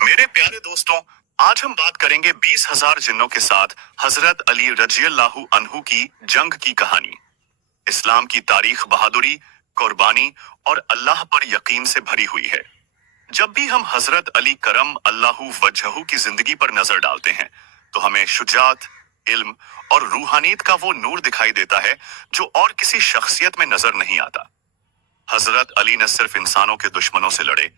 मेरे प्यारे दोस्तों, आज हम बात करेंगे 20,000 जिन्नों के साथ हजरत अली रजियल्लाहु अन्हु की जंग की कहानी। इस्लाम की तारीख बहादुरी, कुर्बानी और अल्लाह पर यकीन से भरी हुई है। जब भी हम हजरत अली करम अल्लाहु वजहू की जिंदगी पर नजर डालते हैं, तो हमें शुजात, इल्म और रूहानियत का वो नूर दिखाई देता है जो और किसी शख्सियत में नजर नहीं आता। हजरत अली न सिर्फ इंसानों के दुश्मनों से लड़े,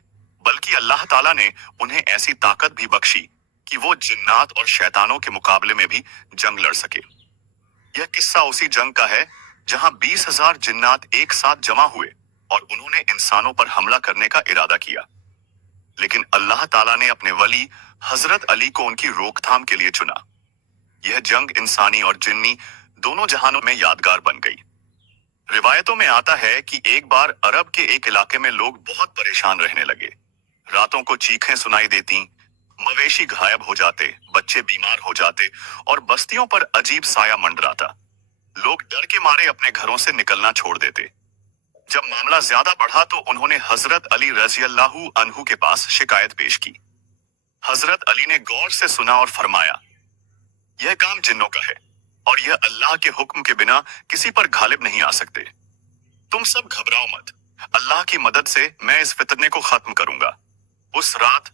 बल्कि अल्लाह ताला ने उन्हें ऐसी ताकत भी बख्शी कि वो जिन्नात और शैतानों के मुकाबले में भी जंग लड़ सके। यह किस्सा उसी जंग का है जहां 20,000 जिन्नात एक साथ जमा हुए और उन्होंने इंसानों पर हमला करने का इरादा किया। लेकिन अल्लाह ताला ने अपने वली हजरत अली को उनकी रोकथाम के लिए चुना। यह जंग इंसानी और जिन्नी दोनों जहानों में यादगार बन गई। रिवायतों में आता है कि एक बार अरब के एक इलाके में लोग बहुत परेशान रहने लगे। रातों को चीखें सुनाई देती, मवेशी गायब हो जाते, बच्चे बीमार हो जाते और बस्तियों पर अजीब साया मंडराता। लोग डर के मारे अपने घरों से निकलना छोड़ देते। जब मामला ज्यादा बढ़ा तो उन्होंने हजरत अली रजियल्लाहु अन्हु के पास शिकायत पेश की। हजरत अली ने गौर से सुना और फरमाया, यह काम जिन्नों का है और यह अल्लाह के हुक्म के बिना किसी पर गालिब नहीं आ सकते। तुम सब घबराओ मत, अल्लाह की मदद से मैं इस फितने को खत्म करूंगा। उस रात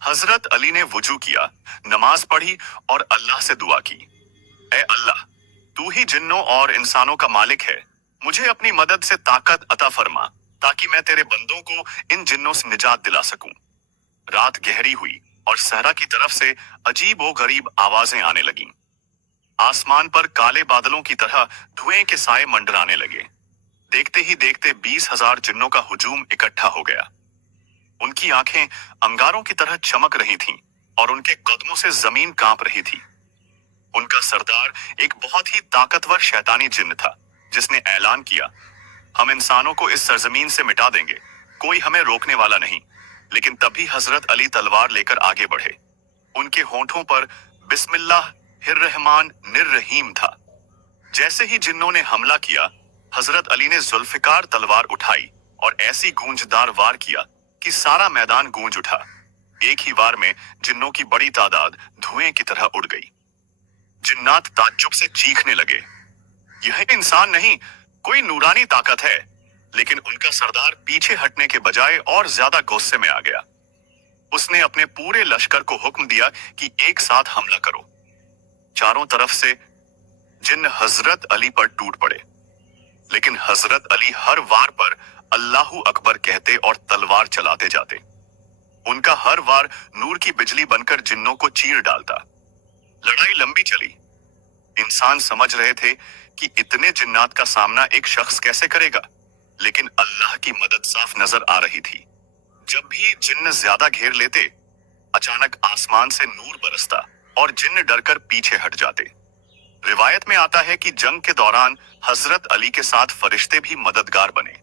हजरत अली ने वुजू किया, नमाज पढ़ी और अल्लाह से दुआ की, ऐ अल्लाह, तू ही जिन्नों और इंसानों का मालिक है, मुझे अपनी मदद से ताकत अता फरमा ताकि मैं तेरे बंदों को इन जिन्नों से निजात दिला सकूं। रात गहरी हुई और सहरा की तरफ से अजीब व गरीब आवाजें आने लगीं। आसमान पर काले बादलों की तरह धुएं के साए मंडराने लगे। देखते ही देखते 20,000 जिन्नों का हुजूम इकट्ठा हो गया। उनकी आंखें अंगारों की तरह चमक रही थीं और उनके कदमों से जमीन कांप रही थी। उनका सरदार एक बहुत ही ताकतवर शैतानी जिन्न था, जिसने ऐलान किया, हम इंसानों को इस सरजमीन से मिटा देंगे, कोई हमें रोकने वाला नहीं। लेकिन तभी हजरत अली तलवार लेकर आगे बढ़े। उनके होंठों पर बिस्मिल्लाह हिर्रहमान निर्रहीम था। जैसे ही जिन्नों ने हमला किया, हजरत अली ने जुल्फिकार तलवार उठाई और ऐसी गूंजदार वार किया कि सारा मैदान गूंज उठा। एक ही वार में जिन्नों की बड़ी तादाद धुएं की तरह उड़ गई। जिन्नात ताज्जुब से चीखने लगे, यह इंसान नहीं, कोई नूरानी ताकत है। लेकिन उनका सरदार पीछे हटने के बजाय और ज्यादा गुस्से में आ गया। उसने अपने पूरे लश्कर को हुक्म दिया कि एक साथ हमला करो। चारों तरफ से जिन्न हजरत अली पर टूट पड़े, लेकिन हजरत अली हर वार पर अल्लाहू अकबर कहते और तलवार चलाते जाते। उनका हर वार नूर की बिजली बनकर जिन्नों को चीर डालता। लड़ाई लंबी चली। इंसान समझ रहे थे कि इतने जिन्नात का सामना एक शख्स कैसे करेगा, लेकिन अल्लाह की मदद साफ नजर आ रही थी। जब भी जिन्न ज्यादा घेर लेते, अचानक आसमान से नूर बरसता और जिन्न डरकर पीछे हट जाते। रिवायत में आता है कि जंग के दौरान हजरत अली के साथ फरिश्ते भी मददगार बने।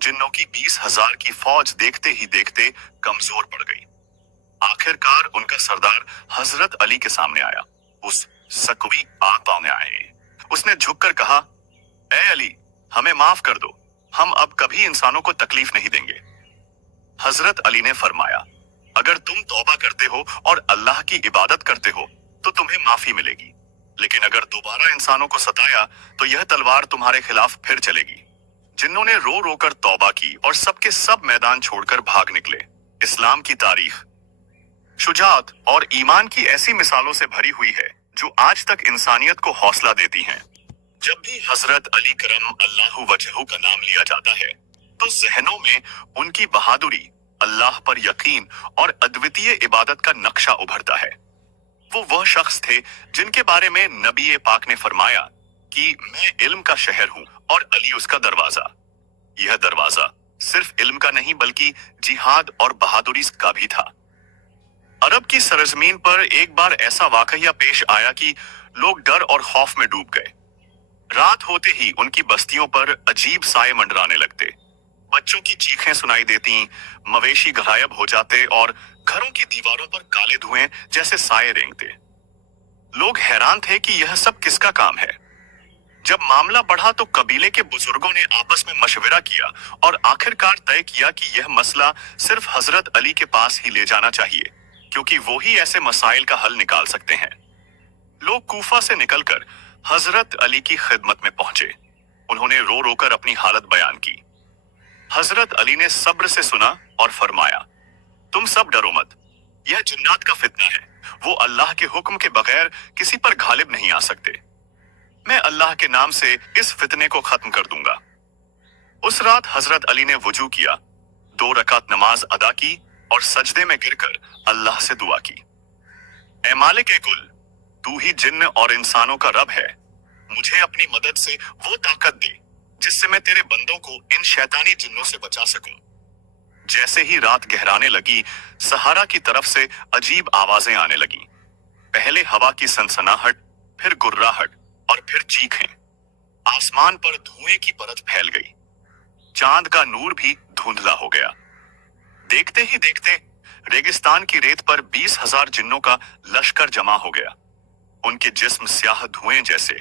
जिन्नों की 20,000 की फौज देखते ही देखते कमजोर पड़ गई। आखिरकार उनका सरदार हजरत अली के सामने आया। उस सकवी आग पांव में आए। उसने झुककर कहा, ऐ अली, हमें माफ कर दो, हम अब कभी इंसानों को तकलीफ नहीं देंगे। हजरत अली ने फरमाया, अगर तुम तौबा करते हो और अल्लाह की इबादत करते हो तो तुम्हें माफी मिलेगी, लेकिन अगर दोबारा इंसानों को सताया तो यह तलवार तुम्हारे खिलाफ फिर चलेगी। जिन्नों ने रो रो कर तौबा की और सबके सब मैदान छोड़कर भाग निकले। इस्लाम की तारीख शुजात और ईमान की ऐसी मिसालों से भरी हुई है जो आज तक इंसानियत को हौसला देती हैं। जब भी हजरत अली करम अल्लाहु वजहू का नाम लिया जाता है तो जहनों में उनकी बहादुरी, अल्लाह पर यकीन और अद्वितीय इबादत का नक्शा उभरता है। वो वह शख्स थे जिनके बारे में नबी पाक ने फरमाया कि मैं इल्म का शहर हूं और अली उसका दरवाजा। यह दरवाजा सिर्फ इल्म का नहीं बल्कि जिहाद और बहादुरी का भी था। अरब की सरजमीन पर एक बार ऐसा वाकया पेश आया कि लोग डर और खौफ में डूब गए। रात होते ही उनकी बस्तियों पर अजीब साए मंडराने लगते। बच्चों की चीखें सुनाई देती, मवेशी गायब हो जाते और घरों की दीवारों पर काले धुएं जैसे साए रेंगते। लोग हैरान थे कि यह सब किसका काम है। जब मामला बढ़ा तो कबीले के बुजुर्गों ने आपस में मशवरा किया और आखिरकार तय किया कि यह मसला सिर्फ हजरत अली के पास ही ले जाना चाहिए। क्योंकि वो ही ऐसे मसाइल का हल निकाल सकते हैं। लोग कूफा से निकलकर हजरत अली की खिदमत में पहुंचे। उन्होंने रो रो कर अपनी हालत बयान की। हजरत अली ने सब्र से सुना और फरमाया, तुम सब डरो मत, यह जिन्नात का फितना है। वो अल्लाह के हुक्म के बगैर किसी पर गालिब नहीं आ सकते। मैं अल्लाह के नाम से इस फितने को खत्म कर दूंगा। उस रात हजरत अली ने वुजू किया, 2 रकात नमाज अदा की और सजदे में गिरकर अल्लाह से दुआ की। ए मालिक ए कुल, तू ही जिन्न और इंसानों का रब है। मुझे अपनी मदद से वो ताकत दे जिससे मैं तेरे बंदों को इन शैतानी जिन्नों से बचा सकूं। जैसे ही रात गहराने लगी, सहारा की तरफ से अजीब आवाजें आने लगी। पहले हवा की सनसनाहट, फिर गुर्राहट और फिर चीखें। आसमान पर धुएं की परत फैल गई। चांद का नूर भी धुंधला हो गया। देखते ही देखते रेगिस्तान की रेत पर 20,000 जिन्नों का लश्कर जमा हो गया। उनके जिस्म स्याह धुएं जैसे,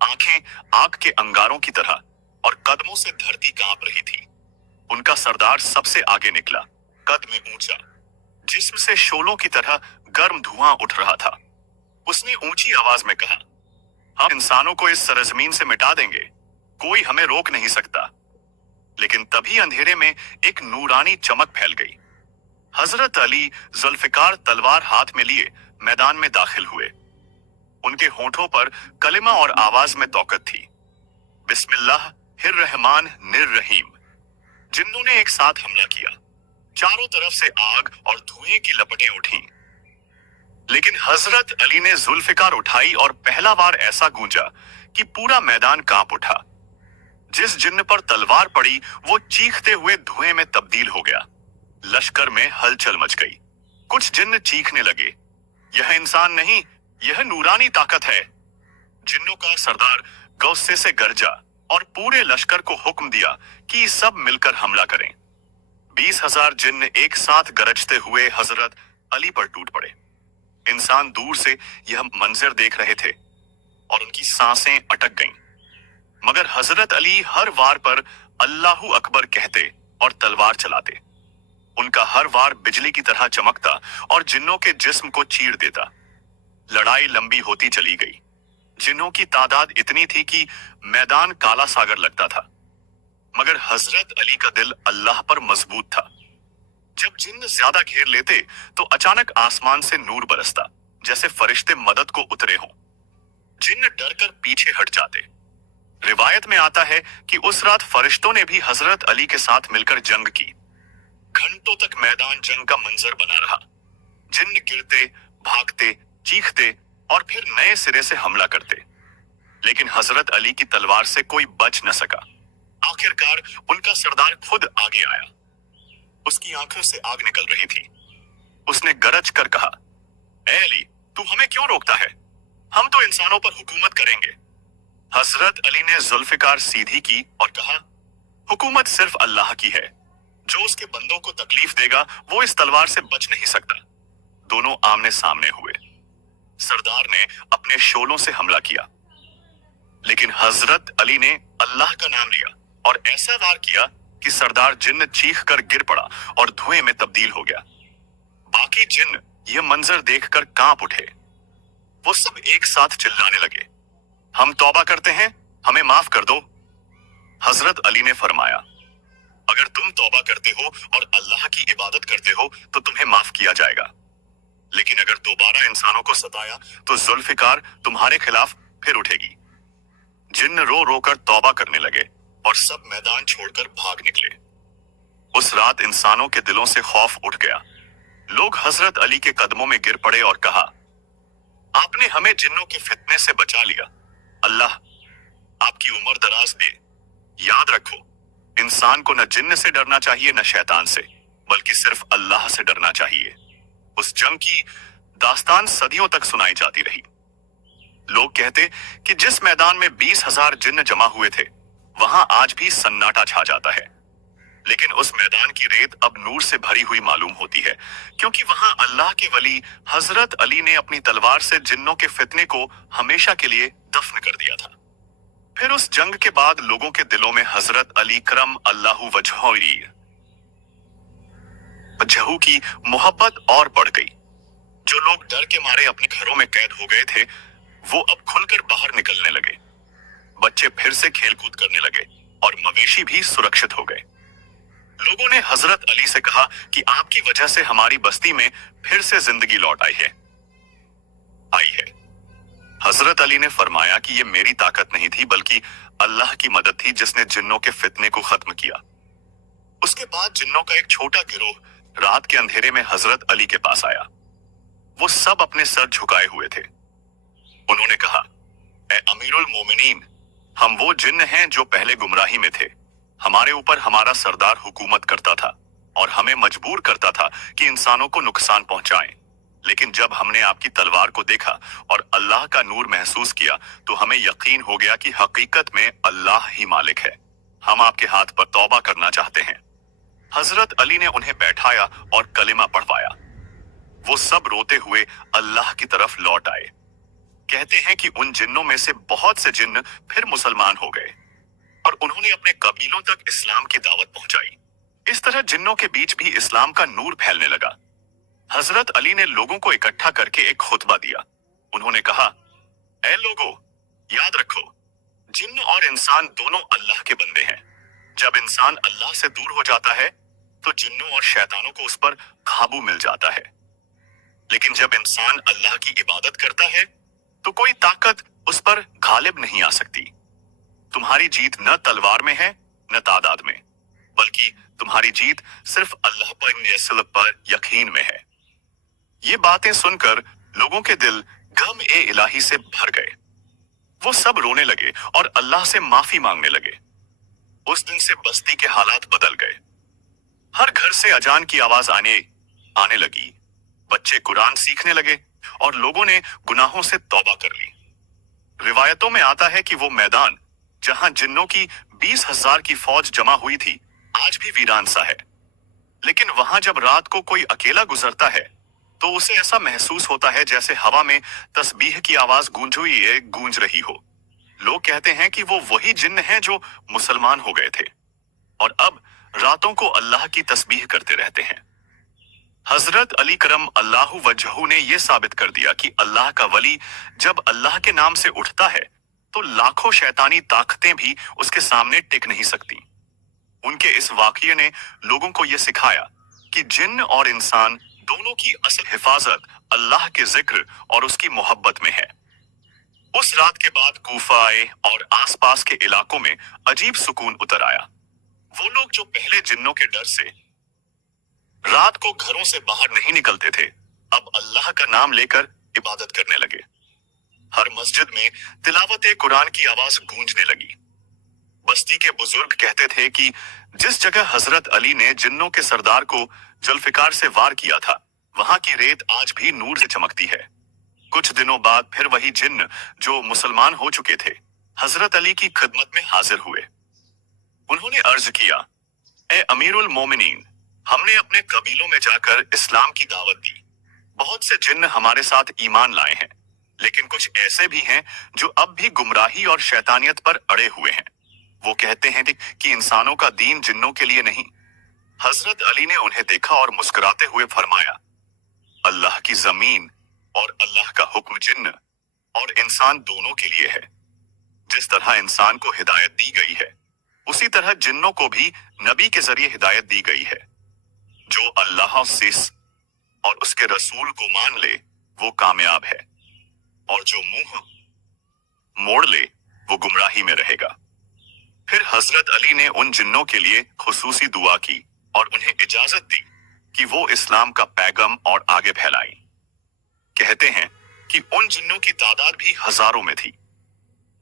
आंखें आग के अंगारों की तरह और कदमों से धरती कांप रही थी। उनका सरदार सबसे आगे निकला, कद में ऊंचा, जिस्म से शोलों की तरह गर्म धुआं उठ रहा था। उसने ऊंची आवाज में कहा, हम इंसानों को इस सरजमीन से मिटा देंगे, कोई हमें रोक नहीं सकता। लेकिन तभी अंधेरे में एक नूरानी चमक फैल गई। हजरत अली जुल्फिकार तलवार हाथ में लिए मैदान में दाखिल हुए। उनके होठों पर कलिमा और आवाज में तौकत थी, बिस्मिल्लाह हिर रहमान निर रहीम। जिन्नों ने एक साथ हमला किया। चारों तरफ से आग और धुएं की लपटें उठी। लेकिन हजरत अली ने जुल्फिकार उठाई और पहला वार ऐसा गूंजा कि पूरा मैदान कांप उठा। जिस जिन्न पर तलवार पड़ी वो चीखते हुए धुएं में तब्दील हो गया। लश्कर में हलचल मच गई। कुछ जिन्न चीखने लगे, यह इंसान नहीं, यह नूरानी ताकत है। जिन्नों का सरदार गुस्से से गरजा और पूरे लश्कर को हुक्म दिया कि सब मिलकर हमला करें। 20,000 जिन्न एक साथ गरजते हुए हजरत अली पर टूट पड़े। इंसान दूर से यह मंजर देख रहे थे और उनकी सांसें अटक गईं। मगर हजरत अली हर वार पर अल्लाहू अकबर कहते और तलवार चलाते। उनका हर वार बिजली की तरह चमकता और जिन्नों के जिस्म को चीर देता। लड़ाई लंबी होती चली गई। जिन्नों की तादाद इतनी थी कि मैदान काला सागर लगता था। मगर हजरत अली का दिल अल्लाह पर मजबूत था। जब जिन्न ज्यादा घेर लेते तो अचानक आसमान से नूर बरसता, जैसे फरिश्ते मदद को उतरे हों। जिन्न डरकर पीछे हट जाते। रिवायत में आता है कि उस रात फरिश्तों ने भी हजरत अली के साथ मिलकर जंग की। घंटों तक मैदान जंग का मंजर बना रहा। जिन्न गिरते, भागते, चीखते और फिर नए सिरे से हमला करते। लेकिन हजरत अली की तलवार से कोई बच न सका। आखिरकार उनका सरदार खुद आगे आया। उसकी आंखों से आग निकल रही थी। उसने गरज कर कहा, ए अली, तू हमें क्यों रोकता है? हम तो इंसानों पर हुकूमत करेंगे। हजरत अली ने जुल्फिकार सीधी की और कहा, हुकूमत सिर्फ अल्लाह की है। जो उसके बंदों को तकलीफ देगा वो इस तलवार से बच नहीं सकता। दोनों आमने सामने हुए। सरदार ने अपने शोलों से हमला किया, लेकिन हजरत अली ने अल्लाह का नाम लिया और ऐसा वार किया कि सरदार जिन्न चीख कर गिर पड़ा और धुएं में तब्दील हो गया। बाकी जिन्न यह मंजर देखकर कांप उठे। वो सब एक साथ चिल्लाने लगे, हम तौबा करते हैं, हमें माफ कर दो। हजरत अली ने फरमाया, अगर तुम तौबा करते हो और अल्लाह की इबादत करते हो तो तुम्हें माफ किया जाएगा। लेकिन अगर दोबारा इंसानों को सताया तो जुल्फिकार तुम्हारे खिलाफ फिर उठेगी। जिन्न रो रो कर तौबा करने लगे और सब मैदान छोड़कर भाग निकले। उस रात इंसानों के दिलों से खौफ उठ गया। लोग हजरत अली के कदमों में गिर पड़े और कहा, आपने हमें जिन्नों के फितने से बचा लिया। अल्लाह आपकी उम्र दराज दे। याद रखो, इंसान को न जिन्न से डरना चाहिए न शैतान से, बल्कि सिर्फ अल्लाह से डरना चाहिए। उस जंग की दास्तान सदियों तक सुनाई जाती रही। लोग कहते कि जिस मैदान में 20,000 जिन्न जमा हुए थे वहां आज भी सन्नाटा छा जाता है। लेकिन उस मैदान की रेत अब नूर से भरी हुई मालूम होती है, क्योंकि वहां अल्लाह के वली हजरत अली ने अपनी तलवार से जिन्नों के फितने को हमेशा के लिए दफन कर दिया था। फिर उस जंग के बाद लोगों के दिलों में हजरत अली करम अल्लाहु वजहू की मोहब्बत और बढ़ गई। जो लोग डर के मारे अपने घरों में कैद हो गए थे, वो अब खुलकर बाहर निकलने लगे। बच्चे फिर से खेलकूद करने लगे और मवेशी भी सुरक्षित हो गए। लोगों ने हजरत अली से कहा कि आपकी वजह से हमारी बस्ती में फिर से जिंदगी लौट आई है। हजरत अली ने फरमाया कि ये मेरी ताकत नहीं थी, बल्कि अल्लाह की मदद थी जिसने जिन्नों के फितने को खत्म किया। उसके बाद जिन्नों का एक छोटा गिरोह रात के अंधेरे में हजरत अली के पास आया। वो सब अपने सर झुकाए हुए थे। उन्होंने कहा, ए अमीरुल मोमिनीन, हम वो जिन्न हैं जो पहले गुमराही में थे। हमारे ऊपर हमारा सरदार हुकूमत करता था और हमें मजबूर करता था कि इंसानों को नुकसान पहुंचाएं। लेकिन जब हमने आपकी तलवार को देखा और अल्लाह का नूर महसूस किया तो हमें यकीन हो गया कि हकीकत में अल्लाह ही मालिक है। हम आपके हाथ पर तौबा करना चाहते हैं। हजरत अली ने उन्हें बैठाया और कलिमा पढ़वाया। वो सब रोते हुए अल्लाह की तरफ लौट आए। कहते हैं कि उन जिन्नों में से बहुत से जिन्न फिर मुसलमान हो गए और उन्होंने अपने कबीलों तक इस्लाम की दावत पहुंचाई। इस तरह जिन्नों के बीच भी इस्लाम का नूर फैलने लगा। हजरत अली ने लोगों को इकट्ठा करके एक खुतबा दिया। उन्होंने कहा, ऐ लोगो, याद रखो, जिन्न और इंसान दोनों अल्लाह के बंदे हैं। जब इंसान अल्लाह से दूर हो जाता है तो जिन्नों और शैतानों को उस पर काबू मिल जाता है। लेकिन जब इंसान अल्लाह की इबादत करता है तो कोई ताकत उस पर गालिब नहीं आ सकती। तुम्हारी जीत न तलवार में है न तादाद में, बल्कि तुम्हारी जीत सिर्फ अल्लाह पर यकीन में है। ये बातें सुनकर लोगों के दिल गम ए इलाही से भर गए। वो सब रोने लगे और अल्लाह से माफी मांगने लगे। उस दिन से बस्ती के हालात बदल गए। हर घर से अजान की आवाज आने लगी। बच्चे कुरान सीखने लगे और लोगों ने गुनाहों से तौबा कर ली। रिवायतों में आता है कि वो मैदान जहां जिन्नों की 20,000 की फौज जमा हुई थी आज भी वीरान सा है। लेकिन वहां जब रात को कोई अकेला गुजरता है तो उसे ऐसा महसूस होता है जैसे हवा में तस्बीह की आवाज गूंज रही हो। लोग कहते हैं कि वो वही जिन्न हैं जो मुसलमान हो गए थे और अब रातों को अल्लाह की तस्बीह करते रहते हैं। हजरत अली करम अल्लाहु वजहू ने यह साबित कर दिया कि अल्लाह का वली जब अल्लाह के नाम से उठता है तो लाखों शैतानी ताकतें भी उसके सामने टिक नहीं सकती। उनके इस वाकये ने लोगों को यह सिखाया कि जिन्न और इंसान दोनों की असल हिफाजत अल्लाह के जिक्र और उसकी मोहब्बत में है। उस रात के बाद कूफाए और आसपास के इलाकों में अजीब सुकून उतर आया। वो लोग जो पहले जिन्नों के डर से रात को घरों से बाहर नहीं निकलते थे, अब अल्लाह का नाम लेकर इबादत करने लगे। हर मस्जिद में तिलावत कुरान की आवाज गूंजने लगी। बस्ती के बुजुर्ग कहते थे कि जिस जगह हजरत अली ने जिन्नों के सरदार को जुल्फिकार से वार किया था, वहां की रेत आज भी नूर से चमकती है। कुछ दिनों बाद फिर वही जिन्न जो मुसलमान हो चुके थे हजरत अली की खिदमत में हाजिर हुए। उन्होंने अर्ज किया, ए अमीरुल मोमिनीन, हमने अपने कबीलों में जाकर इस्लाम की दावत दी। बहुत से जिन्न हमारे साथ ईमान लाए हैं, लेकिन कुछ ऐसे भी हैं जो अब भी गुमराही और शैतानियत पर अड़े हुए हैं। वो कहते हैं कि इंसानों का दीन जिन्नों के लिए नहीं। हजरत अली ने उन्हें देखा और मुस्कुराते हुए फरमाया, अल्लाह की जमीन और अल्लाह का हुक्म जिन्न और इंसान दोनों के लिए है। जिस तरह इंसान को हिदायत दी गई है, उसी तरह जिन्नों को भी नबी के जरिए हिदायत दी गई है। जो अल्लाह से और उसके रसूल को मान ले वो कामयाब है, और जो मुंह मोड़ ले वो गुमराही में रहेगा। फिर हजरत अली ने उन जिन्नों के लिए खुसूसी दुआ की और उन्हें इजाजत दी कि वो इस्लाम का पैगाम और आगे फैलाएं। कहते हैं कि उन जिन्नों की तादाद भी हजारों में थी।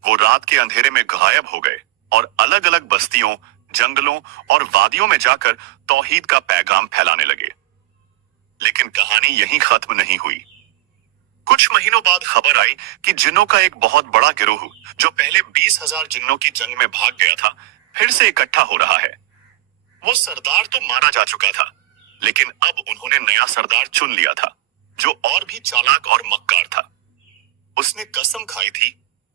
वो रात के अंधेरे में गायब हो गए और अलग अलग बस्तियों, जंगलों और वादियों में जाकर तौहीद का पैगाम फैलाने लगे। लेकिन कहानी यहीं खत्म नहीं हुई। कुछ महीनों बाद खबर आई कि जिन्नों का एक बहुत बड़ा गिरोह जो पहले 20,000 जिन्नों की जंग में भाग गया था, फिर से इकट्ठा हो रहा है। वो सरदार तो मारा जा चुका था, लेकिन अब उन्होंने नया सरदार चुन लिया था जो और भी चालाक और मक्कार था। उसने कसम खाई थी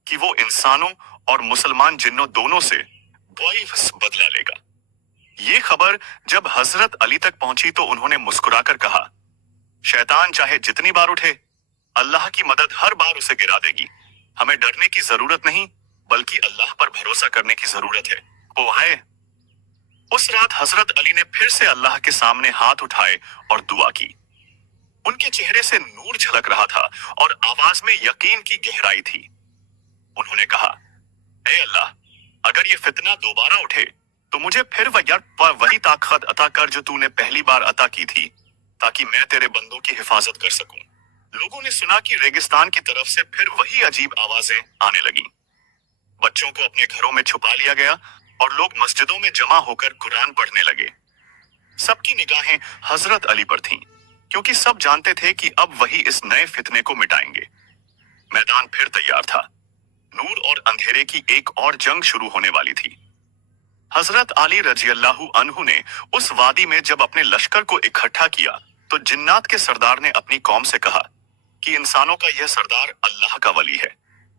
कि वो इंसानों और मुसलमान जिन्नों दोनों से बदला लेगा। ये खबर जब हजरत अली तक पहुंची तो उन्होंने मुस्कुराकर कहा, शैतान चाहे जितनी बार उठे, अल्लाह की मदद हर बार उसे गिरा देगी। हमें डरने की जरूरत नहीं, बल्कि अल्लाह पर भरोसा करने की जरूरत है। वो है। उस रात हजरत अली ने फिर से अल्लाह के सामने हाथ उठाए और दुआ की। उनके चेहरे से नूर झलक रहा था और आवाज में यकीन की गहराई थी। उन्होंने कहा, ऐ अल्लाह, अगर ये फितना दोबारा उठे तो मुझे फिर वही ताकत अता कर जो तूने पहली बार अता की थी, ताकि मैं तेरे बंदों की हिफाजत कर सकूं। लोगों ने सुना कि रेगिस्तान की तरफ से फिर वही अजीब आवाजें आने लगी। बच्चों को अपने घरों में छुपा लिया गया और लोग मस्जिदों में जमा होकर कुरान पढ़ने लगे। सबकी निगाहें हजरत अली पर थीं, क्योंकि सब जानते थे कि अब वही इस नए फितने को मिटाएंगे। मैदान फिर तैयार था। नूर और अंधेरे की एक और जंग शुरू होने वाली थी। हजरत अली रजियल्लाहु अन्हु ने उस वादी में जब अपने लश्कर को इकट्ठा किया तो जिन्नात के सरदार ने अपनी कौम से कहा कि इंसानों का यह सरदार अल्लाह का वली है,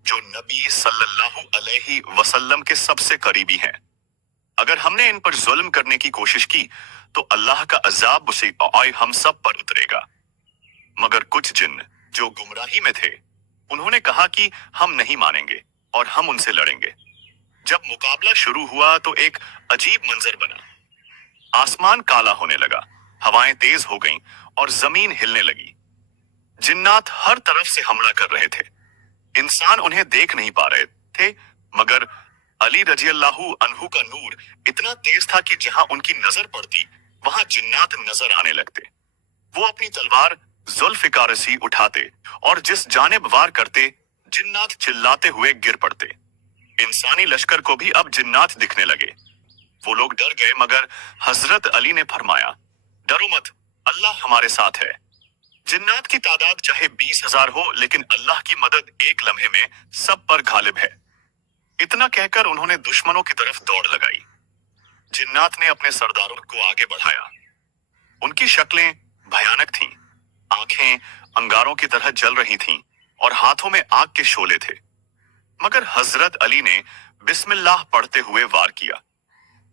जो नबी सल्लल्लाहु अलैहि वसल्लम के सबसे करीबी हैं। अगर हमने इन पर जुल्म करने की कोशिश की तो अल्लाह का अजाब उसे हम सब पर उतरेगा। मगर कुछ जिन्न जो गुमराही में थे, उन्होंने कहा कि हम नहीं मानेंगे और हम उनसे लड़ेंगे। जब मुकाबला शुरू हुआ तो एक अजीब मंजर बना। आसमान काला होने लगा, हवाएं तेज हो गईं और जमीन हिलने लगी। जिन्नात हर तरफ से हमला कर रहे थे। इंसान उन्हें देख नहीं पा रहे थे, मगर अली रजियल्लाहु अन्हु का नूर इतना तेज था कि जहां उनकी नजर पड़ती वहां जिन्नात नजर आने लगते। वो अपनी तलवार जुल्फिकार सी उठाते और जिस जानिब वार करते, जिन्नात चिल्लाते हुए गिर पड़ते। इंसानी लश्कर को भी अब जिन्नात दिखने लगे। वो लोग डर गए, मगर हजरत अली ने फरमाया, डरो मत, अल्लाह हमारे साथ है। जिन्नात की तादाद चाहे 20,000 हो, लेकिन अल्लाह की मदद एक लम्हे में सब पर गालिब है। इतना कहकर उन्होंने दुश्मनों की तरफ दौड़ लगाई। जिन्नात ने अपने सरदारों को आगे बढ़ाया। उनकी शक्लें भयानक थीं, आंखें अंगारों की तरह जल रही थीं और हाथों में आग के शोले थे। मगर हजरत अली ने बिस्मिल्लाह पढ़ते हुए वार किया।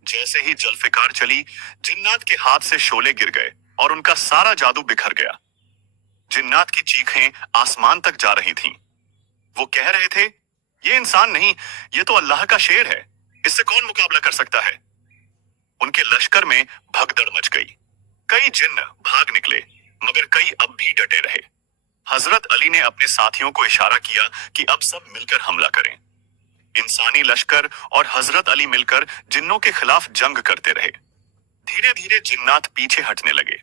जैसे ही जुल्फिकार चली, जिन्नात के हाथ से शोले गिर गए और उनका सारा जादू बिखर गया। जिन्नात की चीखें आसमान तक जा रही थीं। वो कह रहे थे, ये इंसान नहीं, ये तो अल्लाह का शेर है, इससे कौन मुकाबला कर सकता है। उनके लश्कर में भगदड़ मच गई। कई जिन्न भाग निकले, मगर कई अब भी डटे रहे। हजरत अली ने अपने साथियों को इशारा किया कि अब सब मिलकर हमला करें। इंसानी लश्कर और हजरत अली मिलकर जिन्नों के खिलाफ जंग करते रहे। धीरे धीरे जिन्नात पीछे हटने लगे,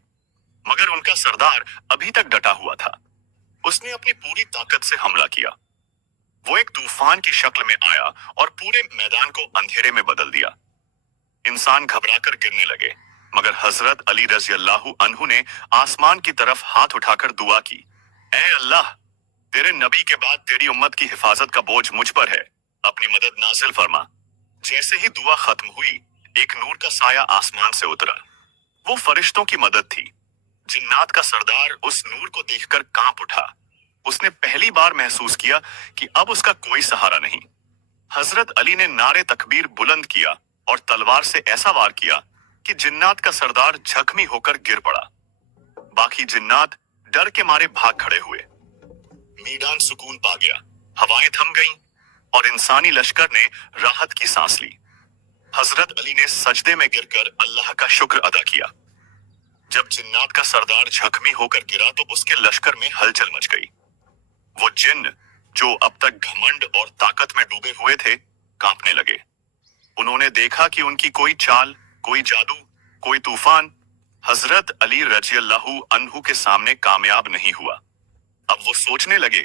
मगर उनका सरदार अभी तक डटा हुआ था। उसने अपनी पूरी ताकत से हमला किया। वो एक तूफान की शक्ल में आया और पूरे मैदान को अंधेरे में बदल दिया। इंसान घबराकर गिरने लगे, मगर हजरत अली रज़ियल्लाहु अन्हु ने आसमान की तरफ हाथ उठाकर दुआ की, ऐ अल्लाह, तेरे नबी के बाद तेरी उम्मत की हिफाजत का बोझ मुझ पर है, अपनी मदद नाजिल फरमा। जैसे ही दुआ खत्म हुई, एक नूर का साया आसमान से उतरा। वो फरिश्तों की मदद थी। जिन्नात का सरदार उस नूर को देखकर कांप उठा। उसने पहली बार महसूस किया कि अब उसका कोई सहारा नहीं। हजरत अली ने नारे तकबीर बुलंद किया और तलवार से ऐसा वार किया कि जिन्नात का सरदार जख्मी होकर गिर पड़ा। बाकी जिन्नात डर के मारे भाग खड़े हुए। मैदान सुकून पा गया, हवाएं थम गईं और इंसानी लश्कर ने राहत की सांस ली। हजरत अली ने सजदे में गिरकर अल्लाह का शुक्र अदा किया। जब जिन्नात का सरदार जख्मी होकर गिरा तो उसके लश्कर में हलचल मच गई। वो जिन्न जो अब तक घमंड और ताकत में डूबे हुए थे, कांपने लगे। उन्होंने देखा कि उनकी कोई चाल, कोई जादू, कोई तूफान हजरत अली रज़ियल्लाहु अन्हु के सामने कामयाब नहीं हुआ। अब वो सोचने लगे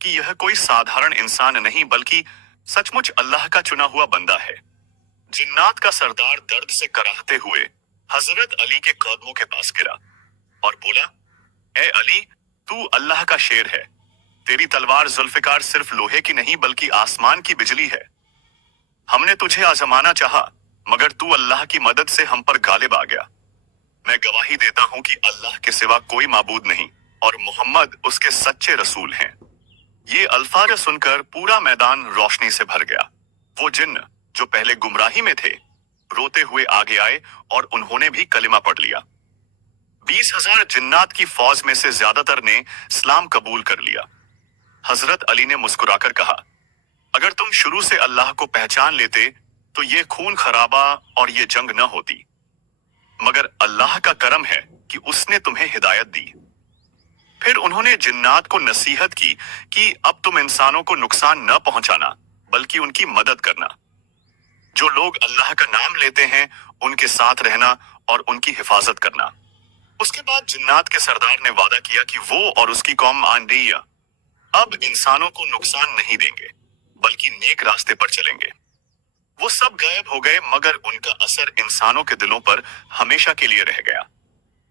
कि यह कोई साधारण इंसान नहीं, बल्कि सचमुच अल्लाह का चुना हुआ बंदा है। जिन्नात का सरदार दर्द से कराहते हुए हजरत अली के कदमों के पास गिरा और बोला, ए अली, तू अल्लाह का शेर है। तेरी तलवार जुल्फिकार सिर्फ लोहे की नहीं बल्कि आसमान की बिजली है। हमने तुझे आजमाना चाहा, मगर तू अल्लाह की मदद से हम पर गालिब आ गया। मैं गवाही देता हूं कि अल्लाह के सिवा कोई माबूद नहीं और मोहम्मद उसके सच्चे रसूल हैं। ये अल्फाज सुनकर पूरा मैदान रोशनी से भर गया। वो जिन्न जो पहले गुमराही में थे, रोते हुए आगे आए और उन्होंने भी कलिमा पढ़ लिया। 20,000 जिन्नात की फौज में से ज्यादातर ने इस्लाम कबूल कर लिया। हजरत अली ने मुस्कुराकर कहा, अगर तुम शुरू से अल्लाह को पहचान लेते तो ये खून खराबा और ये जंग न होती, मगर अल्लाह का करम है कि उसने तुम्हें हिदायत दी। फिर उन्होंने जिन्नात को नसीहत की कि अब तुम इंसानों को नुकसान न पहुंचाना बल्कि उनकी मदद करना। जो लोग अल्लाह का नाम लेते हैं उनके साथ रहना और उनकी हिफाजत करना। उसके बाद जिन्नात के सरदार ने वादा किया कि वो और उसकी कौम आंडिया अब इंसानों को नुकसान नहीं देंगे बल्कि नेक रास्ते पर चलेंगे। वो सब गायब हो गए मगर उनका असर इंसानों के दिलों पर हमेशा के लिए रह गया।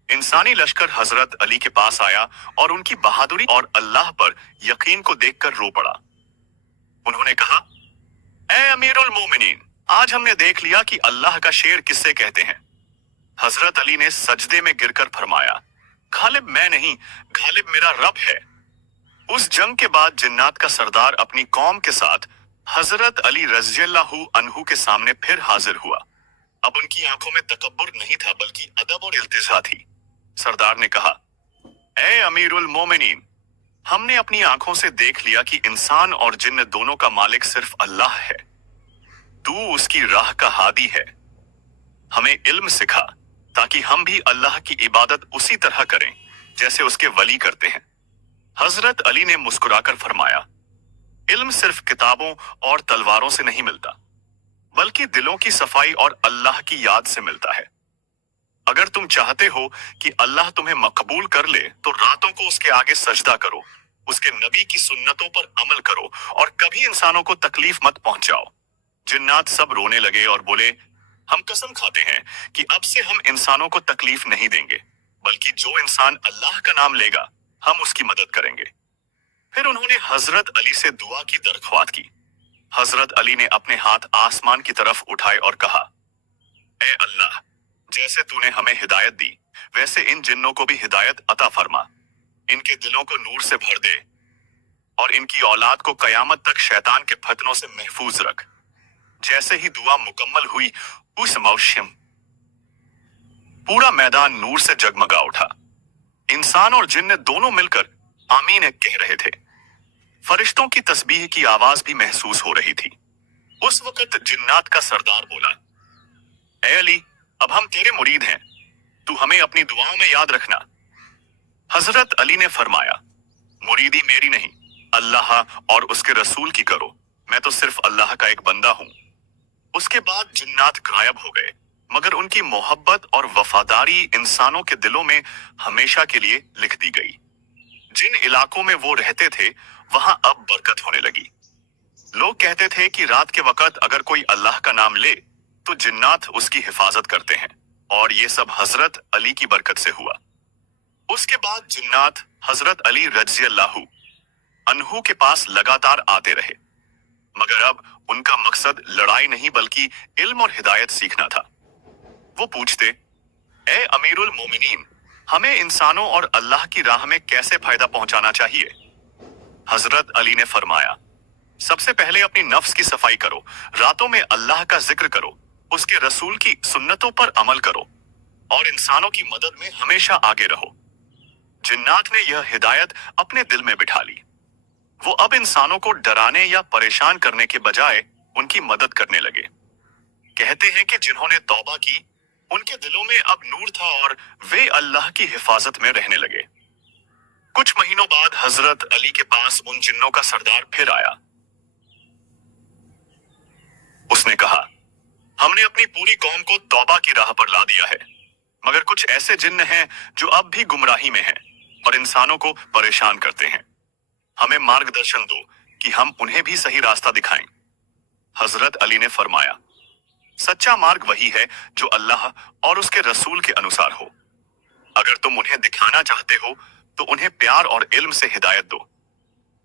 इंसानी लश्कर हजरत अली के पास आया और उनकी बहादुरी और अल्लाह पर यकीन को देखकर रो पड़ा। उन्होंने कहा, ए अमीरुल मोमिनीन, आज हमने देख लिया कि अल्लाह का शेर किससे कहते हैं। हजरत अली ने सजदे में गिरकर फरमाया, गालिब मैं नहीं, गालिब मेरा रब है। उस जंग के बाद जिन्नात का सरदार अपनी कौम के साथ हजरत अली रज़ियल्लाहु अन्हु के सामने फिर हाजिर हुआ। अब उनकी आंखों में तकब्बुर नहीं था बल्कि अदब और इल्तिजा थी। सरदार ने कहा, ए अमीरुल मोमिनीन, हमने अपनी आंखों से देख लिया कि इंसान और जिन्न दोनों का मालिक सिर्फ अल्लाह है। तू उसकी राह का हादी है। हमें इल्म सिखा ताकि हम भी अल्लाह की इबादत उसी तरह करें जैसे उसके वली करते हैं। हजरत अली ने मुस्कुराकर फरमाया, इल्म सिर्फ किताबों और तलवारों से नहीं मिलता बल्कि दिलों की सफाई और अल्लाह की याद से मिलता है। अगर तुम चाहते हो कि अल्लाह तुम्हें मकबूल कर ले तो रातों को उसके आगे सजदा करो, उसके नबी की सुन्नतों पर अमल करो और कभी इंसानों को तकलीफ मत पहुंचाओ। जिन्नात सब रोने लगे और बोले, हम कसम खाते हैं कि अब से हम इंसानों को तकलीफ नहीं देंगे बल्कि जो इंसान अल्लाह का नाम लेगा हम उसकी मदद करेंगे। फिर उन्होंने हजरत अली से दुआ की दरख्वास्त की। हजरत अली ने अपने हाथ आसमान की तरफ उठाए और कहा, ए अल्लाह, जैसे तूने हमें हिदायत दी वैसे इन जिन्नों को भी हिदायत अता फरमा। इनके दिलों को नूर से भर दे और इनकी औलाद को कयामत तक शैतान के फतनों से महफूज रख। जैसे ही दुआ मुकम्मल हुई उस मौसम पूरा मैदान नूर से जगमगा उठा। इंसान और जिन्न दोनों मिलकर आमीन कह रहे थे। फरिश्तों की तस्बीह की आवाज भी महसूस हो रही थी। उस वक्त जिन्नात का सरदार बोला, ए अली, अब हम तेरे मुरीद हैं, तू हमें अपनी दुआओं में याद रखना। हजरत अली ने फरमाया, मुरीदी मेरी नहीं, अल्लाह और उसके रसूल की करो, मैं तो सिर्फ अल्लाह का एक बंदा हूं। उसके बाद जिन्नात गायब हो गए मगर उनकी मोहब्बत और वफादारी इंसानों के दिलों में हमेशा के लिए लिख दी गई। जिन इलाकों में वो रहते थे वहां अब बरकत होने लगी। लोग कहते थे कि रात के वक्त अगर कोई अल्लाह का नाम ले तो जिन्नात उसकी हिफाजत करते हैं और ये सब हजरत अली की बरकत से हुआ। उसके बाद जिन्नात हजरत अली रज़ियल्लाहु अन्हु के पास लगातार आते रहे मगर अब उनका मकसद लड़ाई नहीं बल्कि इल्म और हिदायत सीखना था। वो पूछते, ए अमीरुल मोमिनीन, हमें इंसानों और अल्लाह की राह में कैसे फायदा पहुंचाना चाहिए। हजरत अली ने फरमाया, सबसे पहले अपनी नफ्स की सफाई करो, रातों में अल्लाह का जिक्र करो, उसके रसूल की सुन्नतों पर अमल करो और इंसानों की मदद में हमेशा आगे रहो। जिन्नात ने यह हिदायत अपने दिल में बिठा ली। वो अब इंसानों को डराने या परेशान करने के बजाय उनकी मदद करने लगे। कहते हैं कि जिन्होंने तौबा की उनके दिलों में अब नूर था और वे अल्लाह की हिफाजत में रहने लगे। कुछ महीनों बाद हजरत अली के पास उन जिन्नों का सरदार फिर आया। उसने कहा, हमने अपनी पूरी कौम को तौबा की राह पर ला दिया है मगर कुछ ऐसे जिन्न हैं जो अब भी गुमराही में हैं और इंसानों को परेशान करते हैं। हमें मार्गदर्शन दो कि हम उन्हें भी सही रास्ता दिखाएं। हजरत अली ने फरमाया, सच्चा मार्ग वही है जो अल्लाह और उसके रसूल के अनुसार हो। अगर तुम उन्हें दिखाना चाहते हो तो उन्हें प्यार और इल्म से हिदायत दो।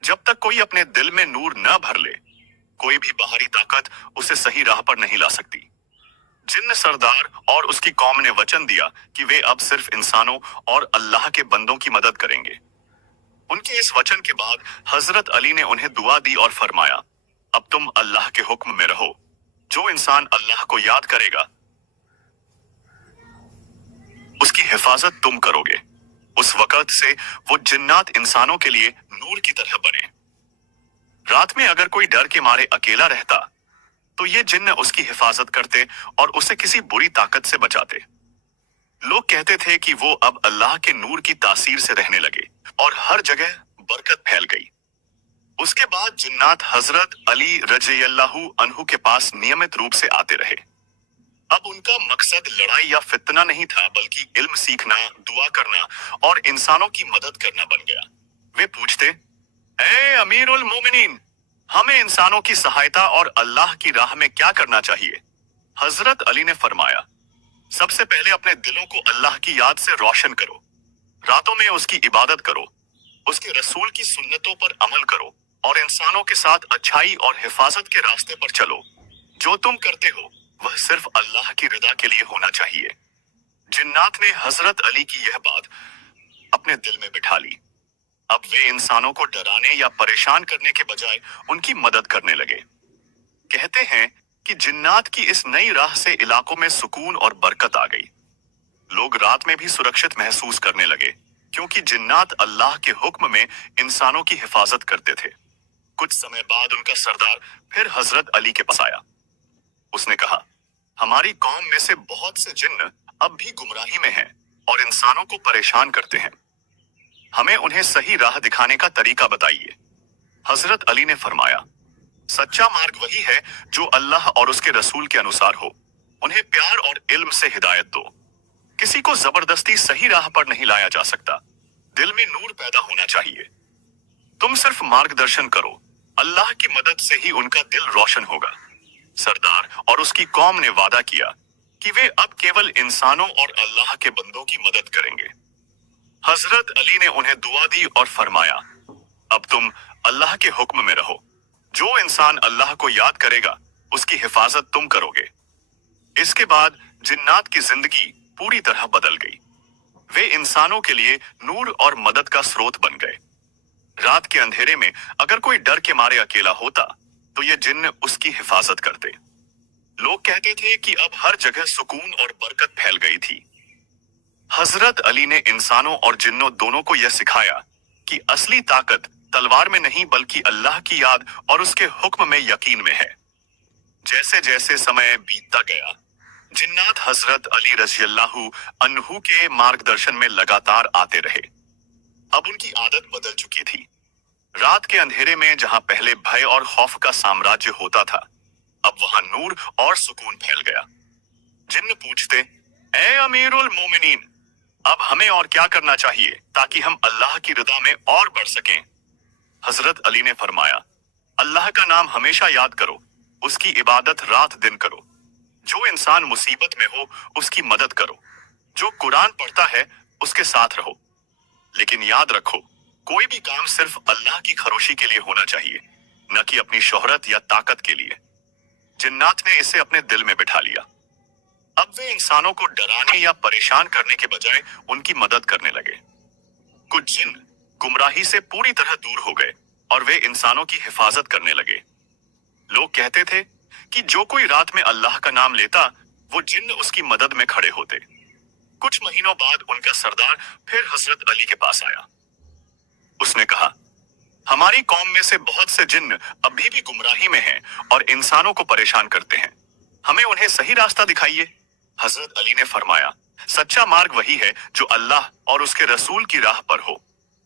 जब तक कोई अपने दिल में नूर न भर ले कोई भी बाहरी ताकत उसे सही राह पर नहीं ला सकती। जिन्न सरदार और उसकी कौम ने वचन दिया कि वे अब सिर्फ इंसानों और अल्लाह के बंदों की मदद करेंगे। उनके इस वचन के बाद हजरत अली ने उन्हें दुआ दी और फरमाया, अब तुम अल्लाह के हुक्म में रहो। जो इंसान अल्लाह को याद करेगा उसकी हिफाजत तुम करोगे। उस वक्त से वो जिन्नात इंसानों के लिए नूर की तरह बने। रात में अगर कोई डर के मारे अकेला रहता तो ये जिन्न उसकी हिफाजत करते और उसे किसी बुरी ताकत से बचाते। लोग कहते थे कि वो अब अल्लाह के नूर की तासीर से रहने लगे और हर जगह बरकत फैल गई। उसके बाद जिन्नात हजरत अली रज़ियल्लाहु अन्हु के पास नियमित रूप से आते रहे। अब उनका मकसद लड़ाई या फितना नहीं था, बल्कि इल्म सीखना, दुआ करना और इंसानों की मदद करना बन गया। वे पूछते, ए अमीरुल मोमिनीन, हमें इंसानों की सहायता और अल्लाह की राह में क्या करना चाहिए? हजरत अली ने फरमाया, सबसे पहले अपने दिलों को अल्लाह की याद से रोशन करो। रातों में उसकी इबादत करो, उसके रसूल की सुन्नतों पर अमल करो और इंसानों के साथ अच्छाई और हिफाजत के रास्ते पर चलो। जो तुम करते हो वह सिर्फ अल्लाह की रिदा के लिए होना चाहिए। जिन्नात ने हजरत अली की यह बात अपने दिल में बिठा ली। अब वे इंसानों को डराने या परेशान करने के बजाय उनकी मदद करने लगे। कहते हैं कि जिन्नात की इस नई राह से इलाकों में सुकून और बरकत आ गई। लोग रात में भी सुरक्षित महसूस करने लगे, क्योंकि जिन्नात अल्लाह के हुक्म में इंसानों की हिफाजत करते थे। कुछ समय बाद उनका सरदार फिर हजरत अली के पास आया। उसने कहा, हमारी कौम में से बहुत से जिन्न अब भी गुमराही में हैं और इंसानों को परेशान करते हैं। हमें उन्हें सही राह दिखाने का तरीका बताइए। हजरत अली ने फरमाया, सच्चा मार्ग वही है जो अल्लाह और उसके रसूल के अनुसार हो। उन्हें प्यार और इल्म से हिदायत दो। किसी को जबरदस्ती सही राह पर नहीं लाया जा सकता। दिल में नूर पैदा होना चाहिए। तुम सिर्फ मार्गदर्शन करो, अल्लाह की मदद से ही उनका दिल रोशन होगा। सरदार और उसकी कौम ने वादा किया कि वे अब केवल इंसानों और अल्लाह के बंदों की मदद करेंगे। हजरत अली ने उन्हें दुआ दी और फरमाया, अब तुम अल्लाह के हुक्म में रहो। जो इंसान अल्लाह को याद करेगा उसकी हिफाजत तुम करोगे। इसके बाद जिन्नात की जिंदगी पूरी तरह बदल गई। वे इंसानों के लिए नूर और मदद का स्रोत बन गए। रात के अंधेरे में अगर कोई डर के मारे अकेला होता तो ये जिन्न उसकी हिफाजत करते। लोग कहते थे कि अब हर जगह सुकून और बरकत फैल गई थी। हजरत अली ने इंसानों और जिन्नों दोनों को यह सिखाया कि असली ताकत तलवार में नहीं बल्कि अल्लाह की याद और उसके हुक्म में यकीन में है। जैसे जैसे समय बीतता गया, जिन्नात हजरत अली रज़ियल्लाहु अन्हु के मार्गदर्शन में लगातार आते रहे। अब उनकी आदत बदल चुकी थी। रात के अंधेरे में जहां पहले भय और खौफ का साम्राज्य होता था, अब वहां नूर और सुकून फैल गया। जिन्न पूछते, ए अमीरुल मोमिनीन, अब हमें और क्या करना चाहिए ताकि हम अल्लाह की रिदा में और बढ़ सकें? हजरत अली ने फरमाया, अल्लाह का नाम हमेशा याद करो, उसकी इबादत रात दिन करो। जो इंसान मुसीबत में हो उसकी मदद करो। जो कुरान पढ़ता है उसके साथ रहो। लेकिन याद रखो, कोई भी काम सिर्फ अल्लाह की खरोशी के लिए होना चाहिए, न कि अपनी शोहरत या ताकत के लिए। जिन्नात ने इसे अपने दिल में बिठा लिया। अब वे इंसानों को डराने या परेशान करने के बजाय उनकी मदद करने लगे। कुछ जिन्न गुमराही से पूरी तरह दूर हो गए और वे इंसानों की हिफाजत करने लगे। लोग कहते थे कि जो कोई रात में अल्लाह का नाम लेता वो जिन्न उसकी मदद में खड़े होते। कुछ महीनों बाद उनका सरदार फिर हजरत अली के पास आया। उसने कहा, हमारी कौम में से बहुत से जिन्न अभी भी गुमराही में हैं और इंसानों को परेशान करते हैं। हमें उन्हें सही रास्ता दिखाइए। हजरत अली ने फरमाया, सच्चा मार्ग वही है जो अल्लाह और उसके रसूल की राह पर हो।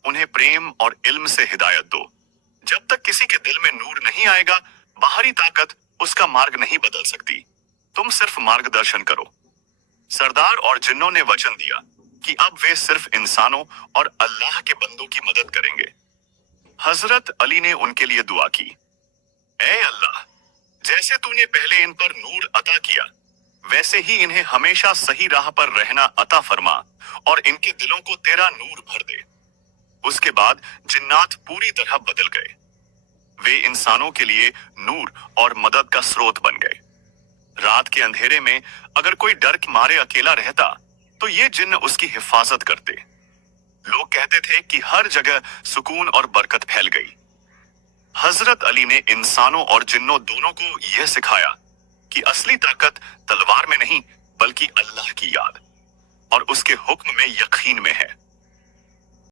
उन्हें प्रेम और इल्म से हिदायत दो। जब तक किसी के दिल में नूर नहीं आएगा, बाहरी ताकत उसका मार्ग नहीं बदल सकती। तुम सिर्फ मार्गदर्शन करो। सरदार और जिन्नों ने वचन दिया कि अब वे सिर्फ इंसानों और अल्लाह के बंदों की मदद करेंगे। हजरत अली ने उनके लिए दुआ की, ऐ अल्लाह, जैसे तूने पहले इन पर नूर अता किया, वैसे ही इन्हें हमेशा सही राह पर रहना अता फरमा और इनके दिलों को तेरा नूर भर दे। उसके बाद जिन्नात पूरी तरह बदल गए। वे इंसानों के लिए नूर और मदद का स्रोत बन गए। रात के अंधेरे में अगर कोई डर के मारे अकेला रहता तो ये जिन्न उसकी हिफाजत करते। लोग कहते थे कि हर जगह सुकून और बरकत फैल गई। हजरत अली ने इंसानों और जिन्नों दोनों को यह सिखाया कि असली ताकत तलवार में नहीं बल्कि अल्लाह की याद اور اس کے حکم میں یقین میں ہے۔